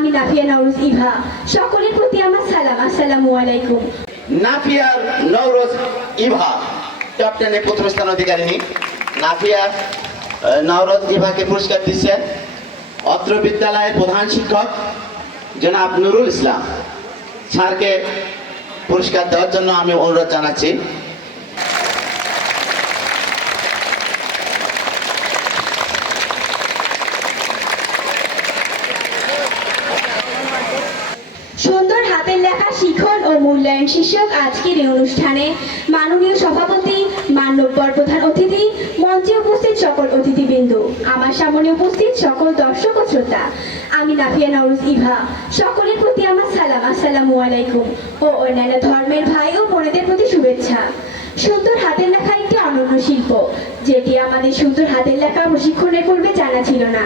আমি নাফিয়া ইভা, সকলের প্রতি আমার সালাম, আসসালামু আলাইকুম। নাফিয়ার নওরোজ ইভা প্রথম স্থান অধিকারিণী। নাফিয়া নওরোজ ইভাকে পুরস্কার দিচ্ছেন অত্র বিদ্যালয়ের প্রধান শিক্ষক জনাব নুরুল ইসলাম। স্যারকে পুরস্কার দেওয়ার জন্য আমি অনুরোধ জানাচ্ছি সুন্দর হাতের লেখা শিখন ও মূল্যায়ন শীর্ষক আজকের এই অনুষ্ঠানে মাননীয় সভাপতি মান্যবর প্রধান অতিথি, মঞ্চে উপস্থিত সকল অতিথিবৃন্দ, আমার সামনে উপস্থিত সকল দর্শক ও শ্রোতা। আমি নাফিয়া নওরুজ ইভা, সকলের প্রতি আমার সালাম, আসসালামু আলাইকুম ও অন্যান্য ধর্মের ভাই ও বোনেদের প্রতি শুভেচ্ছা। সুন্দর হাতের লেখা অনন্য শিল্প, যেটি আমাদের সুন্দর হাতের লেখা প্রশিক্ষণের পূর্বে জানা ছিল না।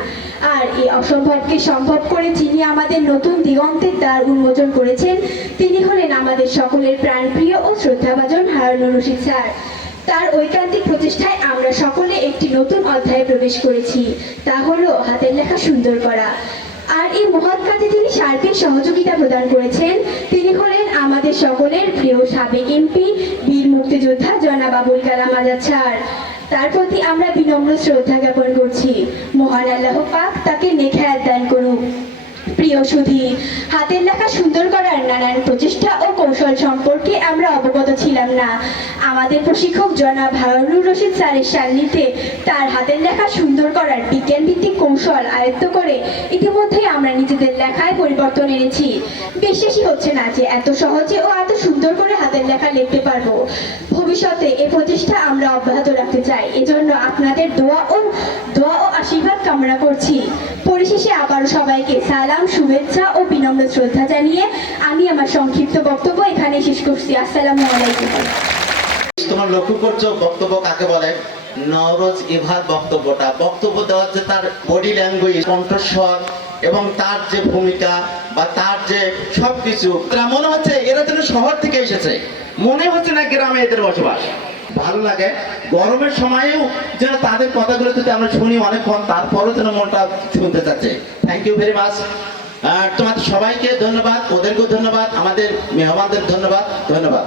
আর এই অসম্ভবকে সম্ভব করে যিনি আমাদের নতুন দিগন্তের দ্বার উন্মোচন করেছেন, তিনি হলেন আমাদের সকলের প্রাণপ্রিয় ও শ্রদ্ধাভাজন হারানুর রশিদ স্যার। তার ঐকান্তিক প্রচেষ্টায় আমরা সকলে একটি নতুন অধ্যায়ে প্রবেশ করেছি। তা হলো হাতের লেখা সুন্দর করা। আর এই মহৎ কাজে তিনি সার্বিক সহযোগিতা প্রদান করেছেন। তিনি হলেন আমাদের সকলের প্রিয় সাবেক এমপি, বীর মুক্তিযোদ্ধা জনাব আবুল কালাম আজাদ স্যার। তার প্রতি আমরা বিনম্র শ্রদ্ধা জ্ঞাপন করছি। মহান আল্লাহ পাক তাকে করুক সুধী হাতের লেখা সুন্দর করার নানান প্রচেষ্টা ও কৌশল সম্পর্কে আমরা অবগত ছিলাম না। আমাদের প্রশিক্ষক জনাব হারুনুর রশিদ স্যারের সান্নিধ্যে তার হাতের লেখা সুন্দর করার বিজ্ঞান ভিত্তিক কৌশল আয়ত্ত করে ইতিমধ্যেই আমরা নিজেদের লেখায় পরিবর্তন এনেছি। বিশ্বাসই হচ্ছে না যে এত সহজে ও এত সুন্দর করে হাতের লেখা লিখতে পারব। ভবিষ্যতে এ প্রচেষ্টা আমরা অব্যাহত রাখতে চাই। এজন্য আপনাদের দোয়া ও দোয়া ও আশীর্বাদ কামনা করছি। সবাইকে সালাম, শুভেচ্ছা ও বিনম্র শ্রদ্ধা জানিয়ে আমি আমার সংক্ষিপ্ত বক্তব্য এখানে শেষ করছি। আসসালামু আলাইকুম। তোমার লক্ষ্য করছ বক্তব্য কাকে বলে? নওরোজ ইভার বক্তব্যটা। বক্তব্য দেওয়া হচ্ছে তার বডি ল্যাঙ্গুয়েজ কণ্ঠস্বর এবং তার যে ভূমিকা বা তার যে সবকিছু। মনে হচ্ছে এরা যেন শহর থেকে এসেছে। মনে হচ্ছে না গ্রামে এদের বসবাস। ভালো লাগে। গরমের সময়েও যেন তাদের কথাগুলো যদি আমরা শুনি অনেকক্ষণ, তারপরও যেন মনটা শুনতে চাচ্ছে। থ্যাংক ইউ ভেরি মাচ তোমাদের সবাইকে ধন্যবাদ, ওদেরকেও ধন্যবাদ, আমাদের মেহমানদের ধন্যবাদ ধন্যবাদ।